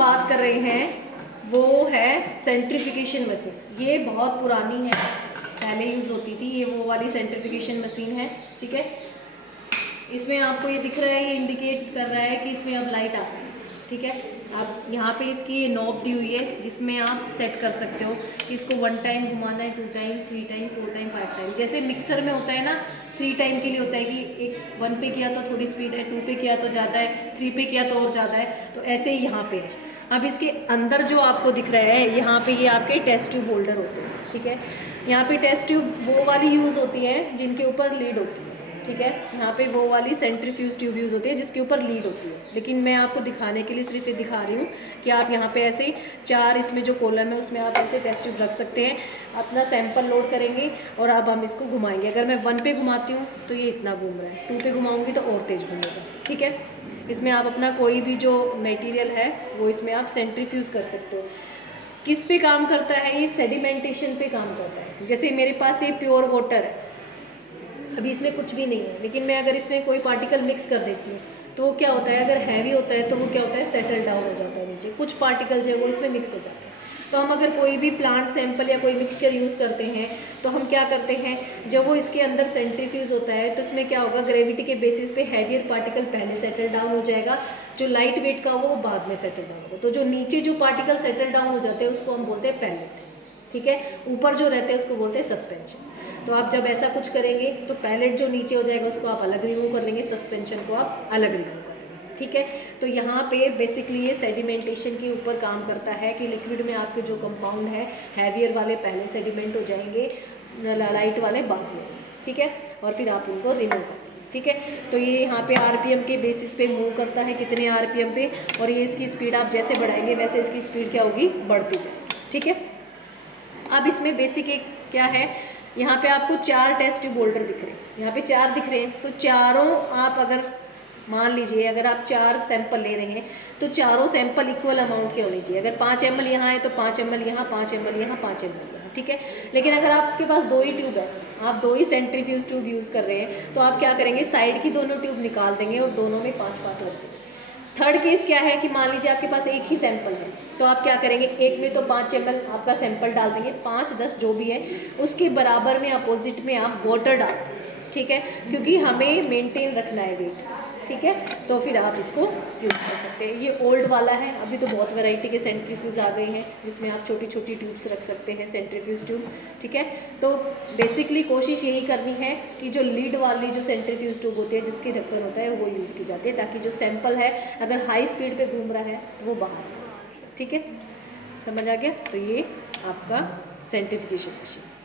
बात कर रहे हैं वो है सेंट्रीफिकेशन मशीन। ये बहुत पुरानी है, पहले यूज़ होती थी, ये वो वाली सेंट्रीफिकेशन मशीन है। ठीक है, इसमें आपको ये दिख रहा है, ये इंडिकेट कर रहा है कि इसमें अब लाइट आ रही है। ठीक है, आप यहाँ पे इसकी नॉब दी हुई है जिसमें आप सेट कर सकते हो कि इसको 1 टाइम घुमाना है, 2 टाइम, 3 टाइम, 4 टाइम, 5 टाइम। जैसे मिक्सर में होता है ना, 3 टाइम के लिए होता है कि एक 1 पे किया तो थोड़ी स्पीड है, 2 पे किया तो ज़्यादा है, 3 पे किया तो और ज़्यादा है, तो ऐसे ही यहाँ पे है। अब इसके अंदर जो आपको दिख रहा है, यहाँ पे ये आपके टेस्ट ट्यूब होल्डर होते हैं। ठीक है, यहाँ पे टेस्ट ट्यूब वो वाली यूज़ होती है जिनके ऊपर लीड होती है। ठीक है, यहाँ पे वो वाली सेंट्रीफ्यूज ट्यूब यूज़ होती है जिसके ऊपर लीड होती है, लेकिन मैं आपको दिखाने के लिए सिर्फ ये दिखा रही हूँ कि आप यहाँ पे ऐसे 4 इसमें जो कॉलम है उसमें आप ऐसे टेस्ट ट्यूब रख सकते हैं, अपना सैंपल लोड करेंगे और अब हम इसको घुमाएंगे। अगर मैं 1 पे घुमाती हूँ तो ये इतना घूम रहा है, 2 पे घुमाऊँगी तो और तेज़ घूमेगा। ठीक है, इसमें आप अपना कोई भी जो मटेरियल है वो इसमें आप सेंट्रीफ्यूज कर सकते हो। किस पे काम करता है ये? सेडिमेंटेशन पे काम करता है। जैसे मेरे पास ये प्योर वाटर है, अभी इसमें कुछ भी नहीं है, लेकिन मैं अगर इसमें कोई पार्टिकल मिक्स कर देती हूँ तो वो क्या होता है, अगर हैवी होता है तो वो क्या होता है, सेटल डाउन हो जाता है नीचे, कुछ पार्टिकल्स है वो इसमें मिक्स हो जाते हैं। तो हम अगर कोई भी प्लांट सैंपल या कोई मिक्सचर यूज़ करते हैं तो हम क्या करते हैं, जब वो इसके अंदर सेंट्रीफ्यूज होता है तो इसमें क्या होगा, ग्रेविटी के बेसिस पे हैवियर पार्टिकल पहले सेटल डाउन हो जाएगा, जो लाइट वेट का वो बाद में सेटल डाउन होगा। तो जो नीचे जो पार्टिकल सेटल डाउन हो जाते हैं उसको हम बोलते हैं पैलेट। ठीक है, ऊपर जो रहते हैं उसको बोलते हैं सस्पेंशन। तो आप जब ऐसा कुछ करेंगे तो पैलेट जो नीचे हो जाएगा उसको आप अलग रिमूव कर लेंगे, सस्पेंशन को आप अलग रिमूव कर लेंगे। ठीक है, तो यहाँ पे बेसिकली ये सेडिमेंटेशन के ऊपर काम करता है कि लिक्विड में आपके जो कंपाउंड है हैवियर वाले पहले सेडिमेंट हो जाएंगे, लाइट वाले बाद में। ठीक है, और फिर आप उनको रिमूव कर लेंगे। ठीक है, तो ये यहाँ पे आरपीएम के बेसिस पे मूव करता है, कितने आरपीएम पे, और ये इसकी स्पीड आप जैसे बढ़ाएंगे वैसे इसकी स्पीड क्या होगी, बढ़ती जाएगी। ठीक है, अब इसमें बेसिक एक क्या है, यहाँ पे आपको 4 टेस्ट ट्यूब होल्डर दिख रहे हैं, यहाँ पे 4 दिख रहे हैं, तो चारों आप अगर मान लीजिए अगर आप 4 सैंपल ले रहे हैं तो चारों सैंपल इक्वल अमाउंट के होने चाहिए। अगर 5 ml यहाँ है तो 5 ml यहाँ, 5 ml यहाँ, 5 ml यहाँ। ठीक है, लेकिन अगर आपके पास 2 ही ट्यूब है, आप 2 ही सेंट्रीफ्यूज ट्यूब यूज़ कर रहे हैं, तो आप क्या करेंगे, साइड की दोनों ट्यूब निकाल देंगे और दोनों में 5-5 रख देंगे। थर्ड केस क्या है कि मान लीजिए आपके पास एक ही सैंपल है, तो आप क्या करेंगे, एक में तो 5 ml आपका सैंपल डाल देंगे, 5-10 जो भी है उसके बराबर में अपोजिट में आप वाटर डाल देंगे। ठीक है, क्योंकि हमें मेंटेन रखना है वेट। ठीक है, तो फिर आप इसको यूज़ कर सकते हैं। ये ओल्ड वाला है, अभी तो बहुत वैरायटी के सेंट्रीफ्यूज आ गए हैं जिसमें आप छोटी छोटी ट्यूब्स रख सकते हैं, सेंट्रीफ्यूज ट्यूब। ठीक है, तो बेसिकली कोशिश यही करनी है कि जो लीड वाली जो सेंट्रीफ्यूज ट्यूब होती है जिसके ढक्कन होता है वो यूज़ की जाती है, ताकि जो सैंपल है अगर हाई स्पीड पे घूम रहा है तो वो बाहर। ठीक है, समझ आ गया? तो ये आपका सेंट्रीफिकेशन मशीन।